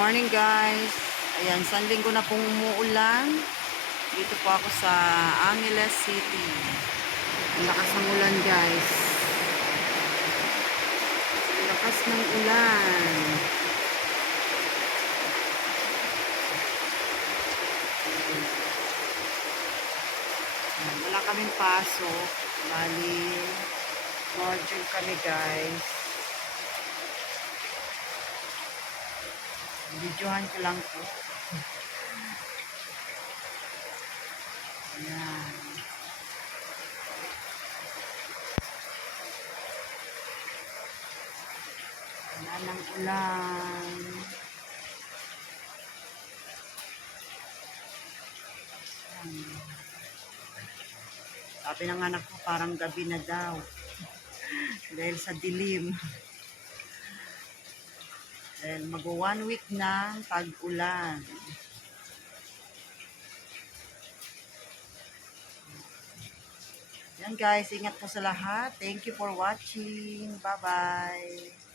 Morning guys. Ayan, San Linggo na pong umuulan. Dito po ako sa Angeles City. Ang lakas ng ulan guys. Ang lakas ng ulan. Ayan, wala kaming pasok. Bali, module kami guys. Videohan ko lang po. Ayan. Wala ng ulan. Ayan. Sabi ng anak ko, parang gabi na daw. Dahil sa dilim. Dahil mag-1 week na tag-ulan. Yan guys, ingat po sa lahat. Thank you for watching. Bye-bye.